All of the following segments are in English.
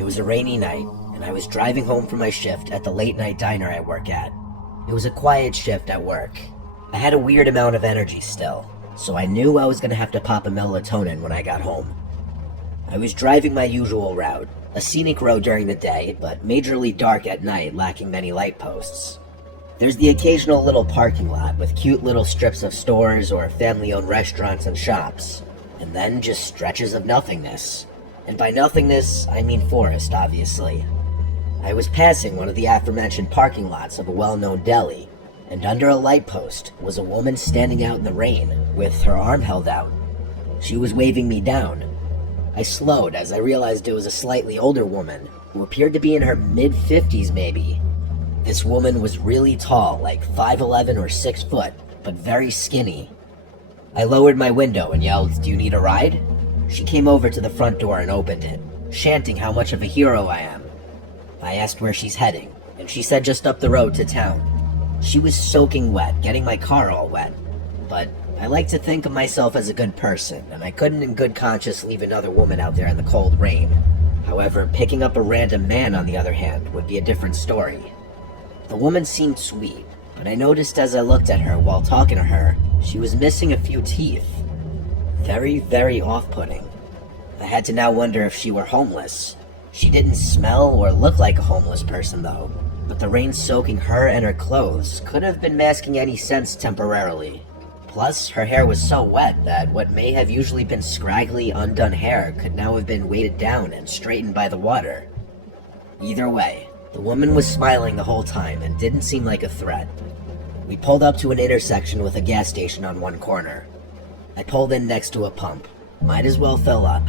It was a rainy night, and I was driving home from my shift at the late-night diner I work at. It was a quiet shift at work. I had a weird amount of energy still, so I knew I was going to have to pop a melatonin when I got home. I was driving my usual route, a scenic road during the day, but majorly dark at night, lacking many light posts. There's the occasional little parking lot with cute little strips of stores or family-owned restaurants and shops, and then just stretches of nothingness. And by nothingness, I mean forest, obviously. I was passing one of the aforementioned parking lots of a well-known deli, and under a light post was a woman standing out in the rain, with her arm held out. She was waving me down. I slowed as I realized it was a slightly older woman, who appeared to be in her mid-50s maybe. This woman was really tall, like 5'11 or 6 foot, but very skinny. I lowered my window and yelled, "Do you need a ride?" She came over to the front door and opened it, chanting how much of a hero I am. I asked where she's heading, and she said just up the road to town. She was soaking wet, getting my car all wet, but I like to think of myself as a good person, and I couldn't in good conscience leave another woman out there in the cold rain. However, picking up a random man, on the other hand, would be a different story. The woman seemed sweet, but I noticed as I looked at her while talking to her, she was missing a few teeth. Very, very off-putting. I had to now wonder if she were homeless. She didn't smell or look like a homeless person though, but the rain soaking her and her clothes could have been masking any sense temporarily. Plus, her hair was so wet that what may have usually been scraggly, undone hair could now have been weighted down and straightened by the water. Either way, the woman was smiling the whole time and didn't seem like a threat. We pulled up to an intersection with a gas station on one corner. I pulled in next to a pump. Might as well fill up.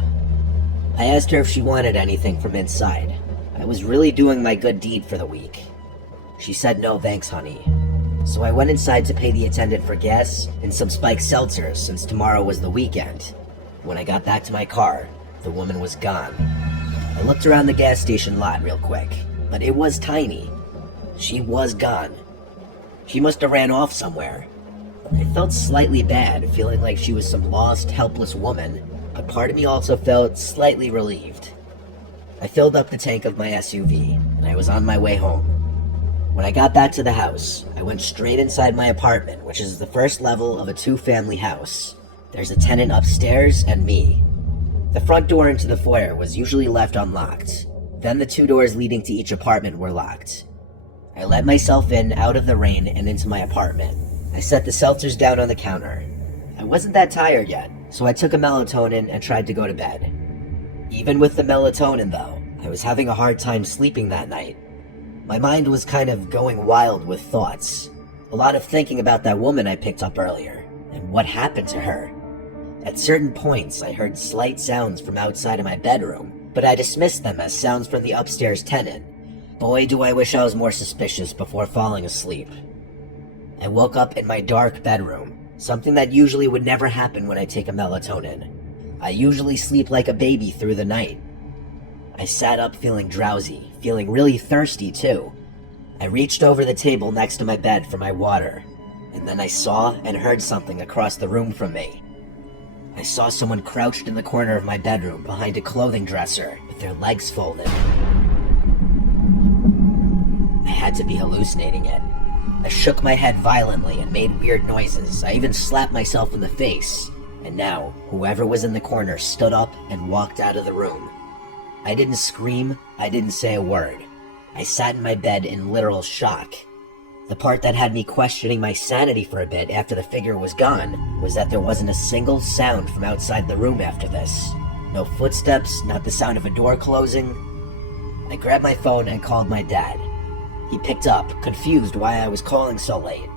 I asked her if she wanted anything from inside. I was really doing my good deed for the week. She said no thanks, honey. So I went inside to pay the attendant for gas and some spiked seltzers since tomorrow was the weekend. When I got back to my car, the woman was gone. I looked around the gas station lot real quick, but it was tiny. She was gone. She must have ran off somewhere. I felt slightly bad, feeling like she was some lost, helpless woman, but part of me also felt slightly relieved. I filled up the tank of my SUV, and I was on my way home. When I got back to the house, I went straight inside my apartment, which is the first level of a two-family house. There's a tenant upstairs and me. The front door into the foyer was usually left unlocked. Then the two doors leading to each apartment were locked. I let myself in out of the rain and into my apartment. I set the seltzers down on the counter. I wasn't that tired yet, so I took a melatonin and tried to go to bed. Even with the melatonin though, I was having a hard time sleeping that night. My mind was kind of going wild with thoughts. A lot of thinking about that woman I picked up earlier, and what happened to her. At certain points, I heard slight sounds from outside of my bedroom, but I dismissed them as sounds from the upstairs tenant. Boy, do I wish I was more suspicious before falling asleep. I woke up in my dark bedroom, something that usually would never happen when I take a melatonin. I usually sleep like a baby through the night. I sat up feeling drowsy, feeling really thirsty too. I reached over the table next to my bed for my water, and then I saw and heard something across the room from me. I saw someone crouched in the corner of my bedroom behind a clothing dresser with their legs folded. I had to be hallucinating it. I shook my head violently and made weird noises. I even slapped myself in the face. And now, whoever was in the corner stood up and walked out of the room. I didn't scream, I didn't say a word. I sat in my bed in literal shock. The part that had me questioning my sanity for a bit after the figure was gone was that there wasn't a single sound from outside the room after this. No footsteps, not the sound of a door closing. I grabbed my phone and called my dad. He picked up, confused why I was calling so late.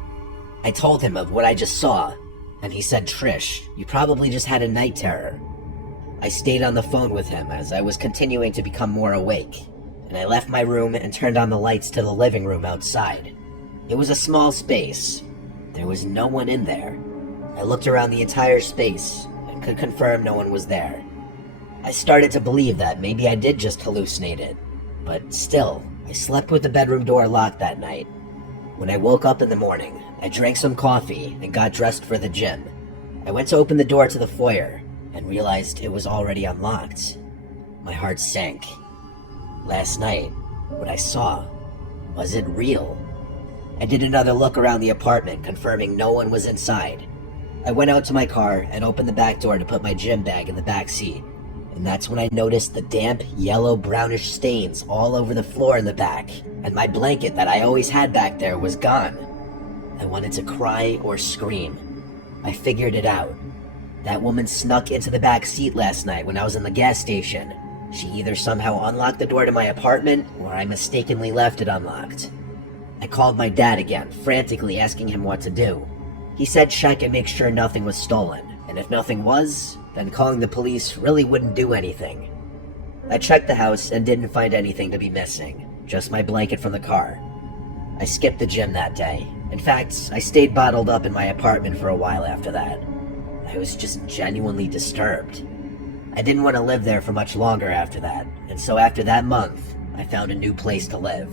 I told him of what I just saw, and he said, "Trish, you probably just had a night terror." I stayed on the phone with him as I was continuing to become more awake, and I left my room and turned on the lights to the living room outside. It was a small space. There was no one in there. I looked around the entire space and could confirm no one was there. I started to believe that maybe I did just hallucinate it, but still, I slept with the bedroom door locked that night. When I woke up in the morning, I drank some coffee and got dressed for the gym. I went to open the door to the foyer and realized it was already unlocked. My heart sank. Last night, what I saw, was it real? I did another look around the apartment, confirming no one was inside. I went out to my car and opened the back door to put my gym bag in the back seat, and that's when I noticed the damp, yellow-brownish stains all over the floor in the back, and my blanket that I always had back there was gone. I wanted to cry or scream. I figured it out. That woman snuck into the back seat last night when I was in the gas station. She either somehow unlocked the door to my apartment, or I mistakenly left it unlocked. I called my dad again, frantically asking him what to do. He said check and make sure nothing was stolen, and if nothing was, then calling the police really wouldn't do anything. I checked the house and didn't find anything to be missing, just my blanket from the car. I skipped the gym that day. In fact, I stayed bottled up in my apartment for a while after that. I was just genuinely disturbed. I didn't want to live there for much longer after that, and so after that month, I found a new place to live.